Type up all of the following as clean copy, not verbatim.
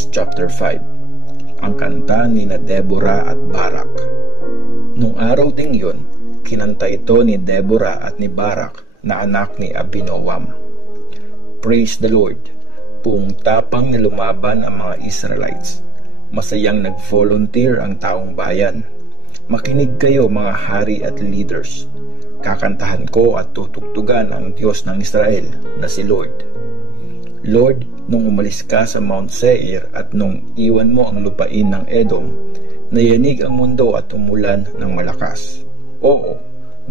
Judges chapter 5. Ang kanta ni Deborah at Barak. Nung araw ding yun, kinanta ito ni Deborah at ni Barak na anak ni Abinoam. Praise the Lord! Buong tapang na lumaban ang mga Israelites. Masayang nag-volunteer ang taong bayan. Makinig kayo mga hari at leaders. Kakantahan ko at tutugtugan ang Diyos ng Israel na si Lord. Lord, nung umalis ka sa Mount Seir at nung iwan mo ang lupain ng Edom, nayanig ang mundo at umulan ng malakas. Oo,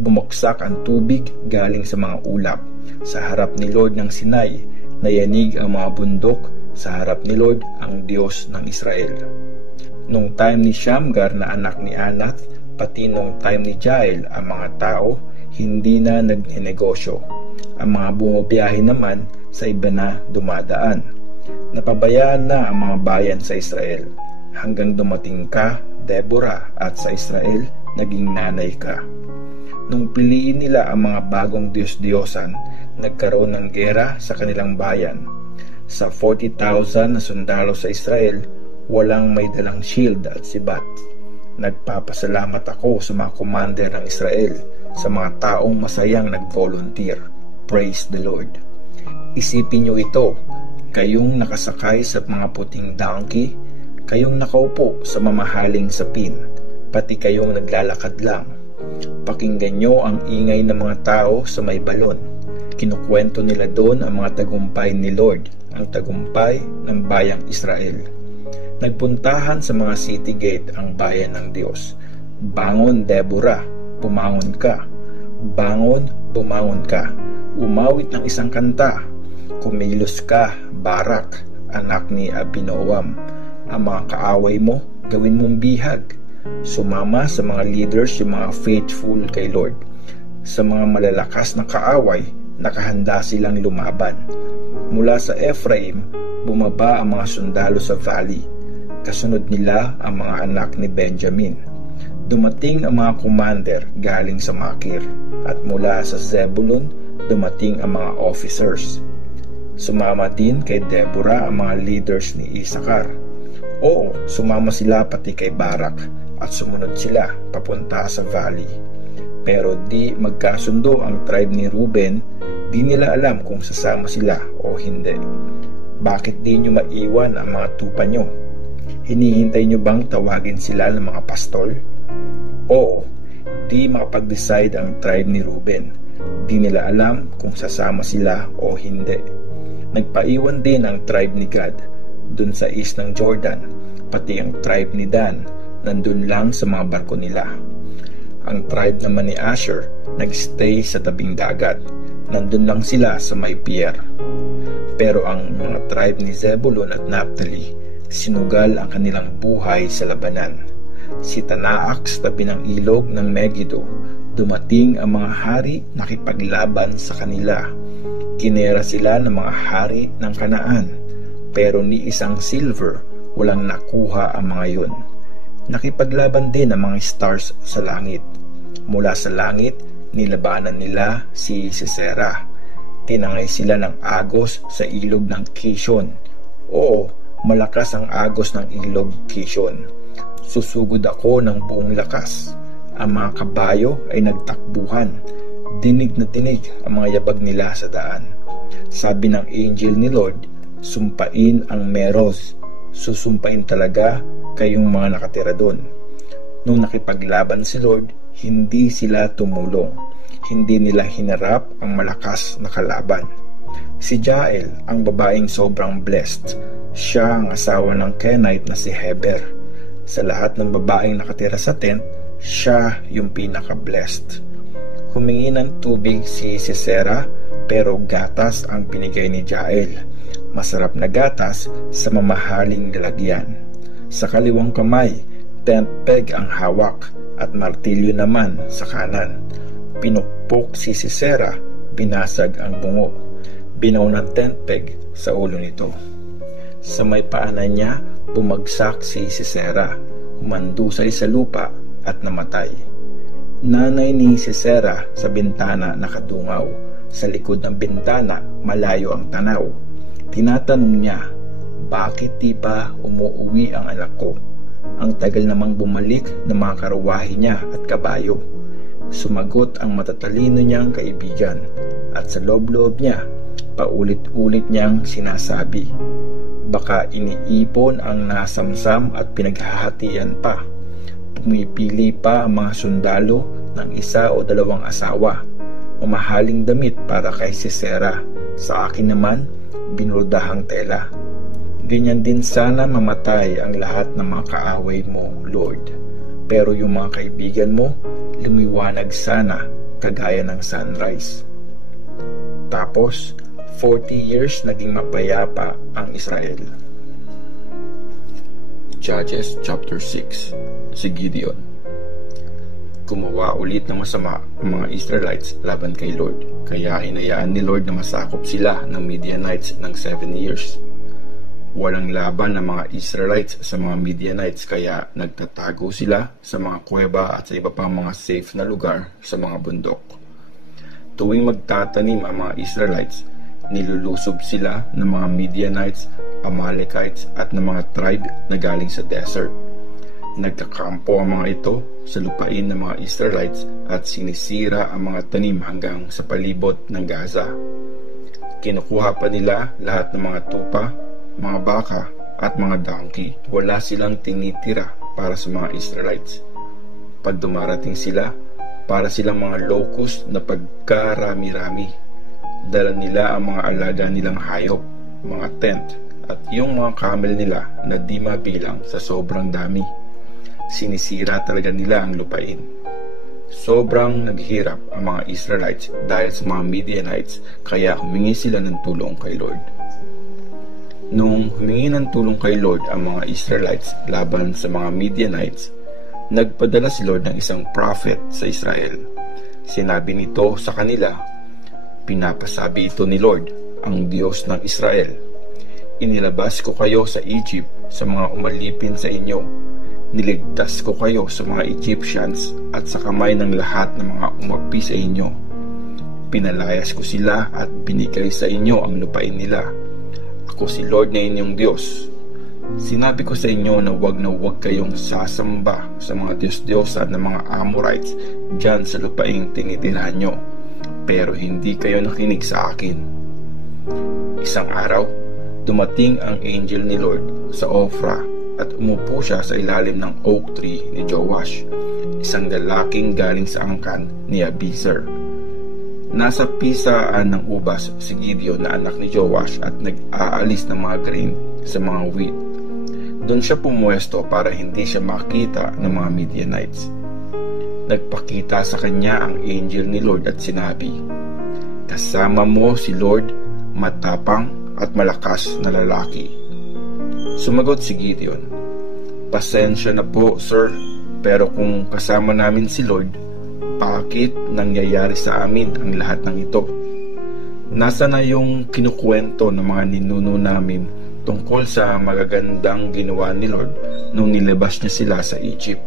bumagsak ang tubig galing sa mga ulap. Sa harap ni Lord ng Sinai, nayanig ang mga bundok. Sa harap ni Lord ang Diyos ng Israel. Nung time ni Shamgar na anak ni Anath, pati nung time ni Jael, ang mga tao hindi na nagnenegosyo. Ang mga bumabiyahe naman sa iba na dumadaan. Napabayaan na ang mga bayan sa Israel hanggang dumating ka, Deborah, at sa Israel naging nanay ka. Nung piliin nila ang mga bagong Diyos-Diyosan, nagkaroon ng gera sa kanilang bayan. Sa 40,000 na sundalo sa Israel, walang may dalang shield at sibat. Nagpapasalamat ako sa mga commander ng Israel, sa mga taong masayang nag-volunteer. Praise the Lord. Isipin nyo ito, kayong nakasakay sa mga puting donkey, kayong nakaupo sa mamahaling sapin, pati kayong naglalakad lang. Pakinggan nyo ang ingay ng mga tao sa may balon. Kinukwento nila doon ang mga tagumpay ni Lord, ang tagumpay ng bayang Israel. Nagpuntahan sa mga city gate ang bayan ng Diyos. Bangon, Deborah, bumangon ka. Bangon, bumangon ka. Umawit ng isang kanta. Kumilos ka, Barak, anak ni Abinoam. Ang mga kaaway mo, gawin mong bihag. Sumama sa mga leaders yung mga faithful kay Lord. Sa mga malalakas na kaaway, nakahanda silang lumaban. Mula sa Ephraim, bumaba ang mga sundalo sa valley. Kasunod nila ang mga anak ni Benjamin. Dumating ang mga commander galing sa Makir, at mula sa Zebulun, dumating ang mga officers. Sumama din kay Deborah ang mga leaders ni Isakar. Oo, sumama sila pati kay Barak at sumunod sila papunta sa valley. Pero di magkasundo ang tribe ni Reuben, di nila alam kung sasama sila o hindi. Bakit di nyo maiwan ang mga tupa nyo? Hinihintay nyo bang tawagin sila ng mga pastol? Oo, di makapag-decide ang tribe ni Reuben. Di nila alam kung sasama sila o hindi. Nagpaiwan din ang tribe ni Gad dun sa east ng Jordan, pati ang tribe ni Dan nandun lang sa mga barko nila. Ang tribe naman ni Asher nagstay sa tabing dagat, nandun lang sila sa may pier. Pero ang mga tribe ni Zebulun at Naphtali, sinugal ang kanilang buhay sa labanan. Si Tanaak sa tabi ng ilog ng Megiddo, dumating ang mga hari nakipaglaban sa kanila. Kinera sila ng mga hari ng Kanaan, pero ni isang silver walang nakuha ang mga yun. Nakipaglaban din ang mga stars sa langit. Mula sa langit, nilabanan nila si Sisera. Tinangay sila ng agos sa ilog ng Kishon. Oo, malakas ang agos ng ilog Kishon. Susugod ako ng buong lakas. Ang mga kabayo ay nagtakbuhan. Dinig na dinig ang mga yabag nila sa daan. Sabi ng angel ni Lord, sumpain ang Meroz. Susumpain talaga kayong mga nakatira doon. Nung nakipaglaban si Lord, hindi sila tumulong. Hindi nila hinarap ang malakas na kalaban. Si Jael, ang babaeng sobrang blessed. Siya ang asawa ng Kenite na si Heber. Sa lahat ng babaeng nakatira sa tent, siya yung pinaka-blessed. Humingi ng tubig si Sisera, pero gatas ang pinigay ni Jael. Masarap na gatas sa mamahaling lalagyan. Sa kaliwang kamay, tent peg ang hawak at martilyo naman sa kanan. Pinukpok si Sisera, binasag ang bungo. Binaw ng tent peg sa ulo nito. Sa may paanan niya, bumagsak si Sisera, humandusay sa lupa at namatay. Nanay ni Sisera sa bintana nakadungaw. Sa likod ng bintana, malayo ang tanaw. Tinatanong niya, bakit di pa umuuwi ang anak ko? Ang tagal namang bumalik ng mga karawahe niya at kabayo. Sumagot ang matatalino niyang kaibigan at sa loob-loob niya, paulit-ulit niyang sinasabi, baka iniipon ang nasamsam at pinaghahatian pa. Pumipili pa ang mga sundalo ng 1 o 2 asawa. Mamahaling damit para kay Sisera. Sa akin naman, binurdahang tela. Ganyan din sana mamatay ang lahat ng mga kaaway mo, Lord. Pero yung mga kaibigan mo, lumiwanag sana kagaya ng sunrise. Tapos, 40 years naging mapayapa ang Israel. Judges chapter 6. Si Gideon. Gumawa ulit ng masama ang mga Israelites laban kay Lord. Kaya hinayaan ni Lord na masakop sila ng Midianites ng 7 years. Walang laban ng mga Israelites sa mga Midianites kaya nagtatago sila sa mga kuweba at sa iba pang mga safe na lugar sa mga bundok. Tuwing magtatanim ang mga Israelites, nilulusob sila ng mga Midianites, Amalekites at ng mga tribe na galing sa desert. Nagkakampo ang mga ito sa lupain ng mga Israelites at sinisira ang mga tanim hanggang sa palibot ng Gaza. Kinukuha pa nila lahat ng mga tupa, mga baka at mga donkey. Wala silang tinitira para sa mga Israelites. Pag dumarating sila, para silang mga locust na pagkarami-rami. Dala nila ang mga alaga nilang hayop, mga tent, at yung mga camel nila na di mabilang sa sobrang dami. Sinisira talaga nila ang lupain. Sobrang naghirap ang mga Israelites dahil sa mga Midianites, kaya humingi sila ng tulong kay Lord. Nung humingi ng tulong kay Lord ang mga Israelites laban sa mga Midianites, nagpadala si Lord ng isang prophet sa Israel. Sinabi nito sa kanila, pinapasabi ito ni Lord, ang Diyos ng Israel. Inilabas ko kayo sa Egypt sa mga umalipin sa inyo. Niligtas ko kayo sa mga Egyptians at sa kamay ng lahat ng mga umapi sa inyo. Pinalayas ko sila at binigay sa inyo ang lupain nila. Ako si Lord na inyong Diyos. Sinabi ko sa inyo na huwag kayong sasamba sa mga Diyos-Diyosan ng mga Amorites dyan sa lupaing tinitirahan nyo. Pero hindi kayo nakinig sa akin. Isang araw, dumating ang angel ni Lord sa Ophrah at umupo siya sa ilalim ng oak tree ni Joash, isang lalaking galing sa angkan ni Abiezer. Nasa pisaan ng ubas si Gideon na anak ni Joash at nag-aalis ng mga grain sa mga wheat. Doon siya pumuesto para hindi siya makita ng mga Midianites. Nagpakita sa kanya ang angel ni Lord at sinabi, kasama mo si Lord, matapang at malakas na lalaki. Sumagot si Gideon, pasensya na po, sir, pero kung kasama namin si Lord, bakit nangyayari sa amin ang lahat ng ito? Nasa na yung kinukwento ng mga ninuno namin tungkol sa magagandang ginawa ni Lord nung nilabas niya sila sa Egypt?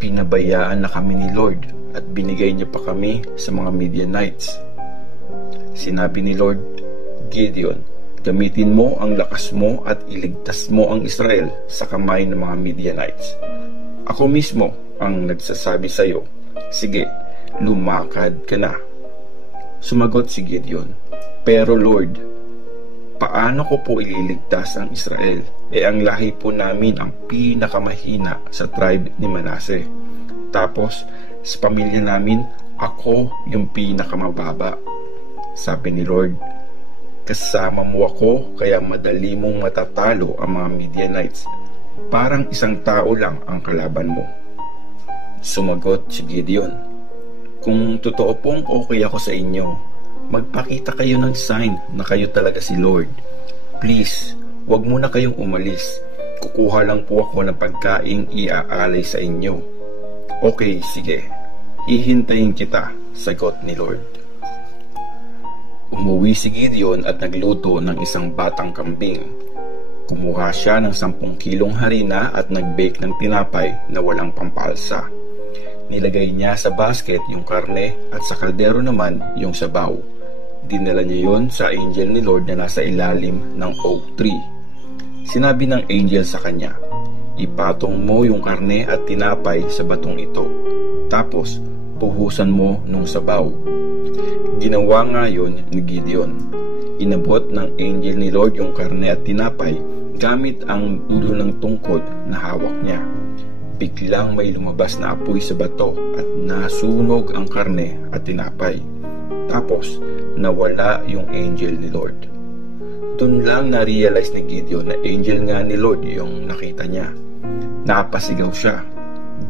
Pinabayaan na kami ni Lord at binigay niya pa kami sa mga Midianites. Sinabi ni Lord, Gideon, gamitin mo ang lakas mo at iligtas mo ang Israel sa kamay ng mga Midianites. Ako mismo ang nagsasabi sa iyo, sige, lumakad ka na. Sumagot si Gideon, pero Lord, paano ko po ililigtas ang Israel? Ang lahi po namin ang pinakamahina sa tribe ni Manasseh. Tapos, sa pamilya namin, ako yung pinakamababa. Sabi ni Lord, kasama mo ako kaya madali mong matatalo ang mga Midianites. Parang isang tao lang ang kalaban mo. Sumagot si Gideon, kung totoo pong okay ako sa inyo, magpakita kayo ng sign na kayo talaga si Lord. Please, wag muna kayong umalis. Kukuha lang po ako ng pagkaing iaalay sa inyo. Okay, sige. Hihintayin kita, sagot ni Lord. Umuwi si Gideon at nagluto ng isang batang kambing. Kumuha siya ng 10 kilong harina at nag-bake ng tinapay na walang pampalsa. Nilagay niya sa basket yung karne at sa kaldero naman yung sabaw. Dinala niya yon sa angel ni Lord na nasa ilalim ng oak tree. Sinabi ng angel sa kanya, "Ipatong mo yung karne at tinapay sa batong ito, tapos puhusan mo nung sabaw." Ginawa nga yun ni Gideon. Inabot ng angel ni Lord yung karne at tinapay gamit ang dulo ng tungkod na hawak niya. Biglang may lumabas na apoy sa bato at nasunog ang karne at tinapay. Tapos nawala yung angel ni Lord. Doon lang na-realize ni Gideon na angel nga ni Lord yung nakita niya. Napasigaw siya,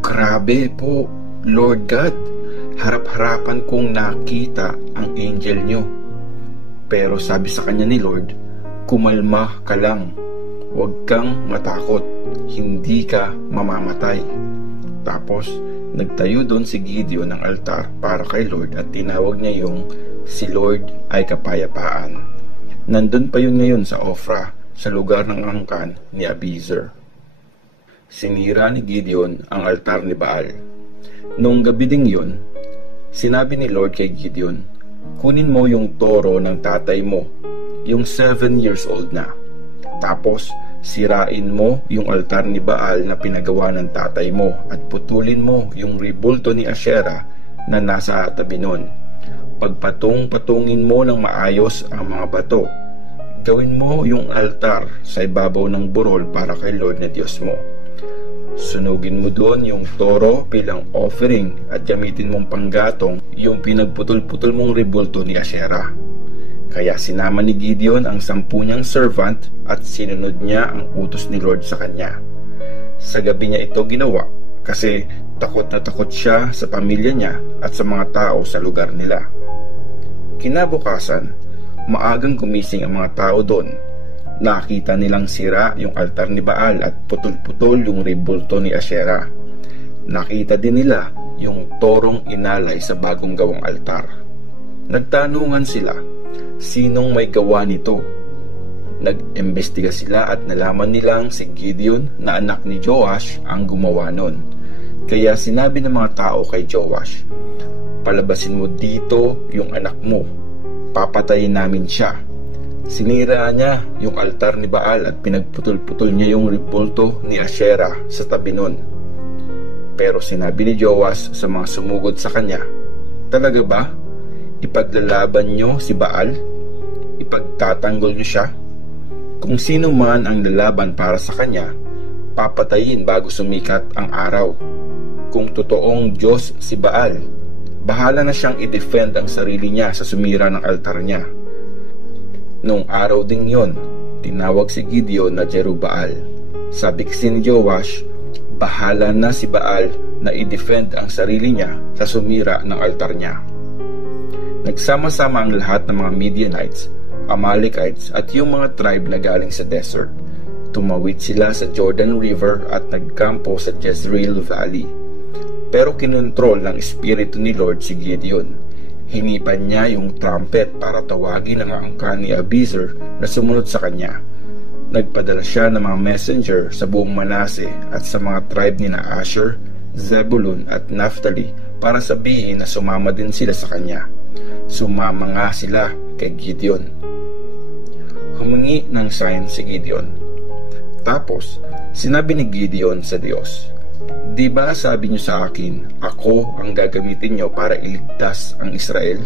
"Grabe po, Lord God! Harap-harapan kong nakita ang angel nyo." Pero sabi sa kanya ni Lord, "Kumalma ka lang. Huwag kang matakot. Hindi ka mamamatay." Tapos, nagtayo doon si Gideon ng altar para kay Lord at tinawag niya yung "Si Lord ay kapayapaan." Nandun pa yun ngayon sa Ofra, sa lugar ng angkan ni Abiezer. Sinira ni Gideon ang altar ni Baal. Noong gabi ding yun, sinabi ni Lord kay Gideon, "Kunin mo yung toro ng tatay mo, yung 7 years old na. Tapos, sirain mo yung altar ni Baal na pinagawa ng tatay mo at putulin mo yung rebulto ni Asherah na nasa tabi nun. Pagpatong-patungin mo ng maayos ang mga bato. Gawin mo yung altar sa ibabaw ng burol para kay Lord na Diyos mo. Sunugin mo doon yung toro bilang offering at gamitin mong panggatong yung pinagputol-putol mong rebulto ni Asherah." Kaya sinama ni Gideon ang 10 niyang servant at sinunod niya ang utos ni Lord sa kanya. Sa gabi niya ito ginawa kasi takot na takot siya sa pamilya niya at sa mga tao sa lugar nila. Kinabukasan, maagang gumising ang mga tao doon. Nakita nilang sira yung altar ni Baal at putol-putol yung rebulto ni Asherah. Nakita din nila yung torong inalay sa bagong gawang altar. Nagtanungan sila, sinong may gawa nito? Nag-imbestiga sila at nalaman nilang si Gideon na anak ni Joash ang gumawa nun. Kaya sinabi ng mga tao kay Joash, "Palabasin mo dito yung anak mo. Papatayin namin siya." Sinira niya yung altar ni Baal at pinagputol-putol niya yung rebulto ni Asherah sa tabi nun. Pero sinabi ni Joash sa mga sumugod sa kanya, "Talaga ba? Ipaglalaban niyo si Baal? Ipagtatanggol niyo siya? Kung sino man ang lalaban para sa kanya, papatayin bago sumikat ang araw. Kung totoong Diyos si Baal, bahala na siyang i-defend ang sarili niya sa sumira ng altar niya." Noong araw ding yon, tinawag si Gideon na Jerubbaal. Sabi kasi ni Joash, bahala na si Baal na i-defend ang sarili niya sa sumira ng altar niya. Nagsama-sama ang lahat ng mga Midianites, Amalekites at yung mga tribe na galing sa desert. Tumawid sila sa Jordan River at nagkampo sa Jezreel Valley. Pero kinontrol ng Espiritu ni Lord si Gideon. Hinipan niya yung trumpet para tawagin ang angkan ni Abiezer na sumunod sa kanya. Nagpadala siya ng mga messenger sa buong Manase at sa mga tribe ni na Asher, Zebulun at Naphtali para sabihin na sumama din sila sa kanya. Sumama nga sila kay Gideon. Humingi ng sign si Gideon. Tapos, sinabi ni Gideon sa Diyos, "Di ba sabi niyo sa akin, ako ang gagamitin niyo para iligtas ang Israel?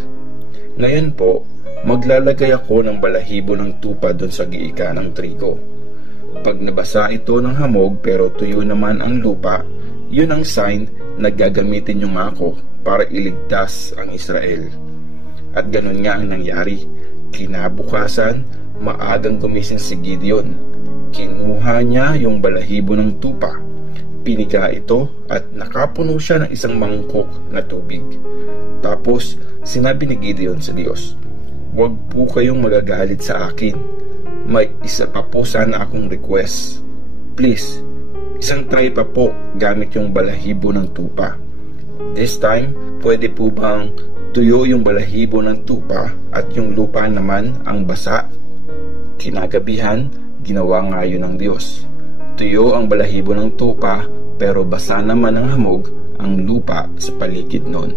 Ngayon po, maglalagay ako ng balahibo ng tupa doon sa giika ng trigo. Pag nabasa ito ng hamog pero tuyo naman ang lupa, yun ang sign na gagamitin niyo nga ako para iligtas ang Israel." At ganun nga ang nangyari. Kinabukasan, maagang gumising si Gideon. Kinuha niya yung balahibo ng tupa. Piniga ito at nakapuno siya ng isang mangkok na tubig. Tapos, sinabi ni Gideon sa Diyos, "Huwag po kayong magagalit sa akin. May isa pa po sana akong request. Please, isang try pa po gamit yung balahibo ng tupa. This time, pwede po bang tuyo yung balahibo ng tupa at yung lupa naman ang basa?" Kinagabihan, ginawa nga yun ng Diyos. Tuyo ang balahibo ng tupa pero basa naman ng hamog ang lupa sa paligid nun.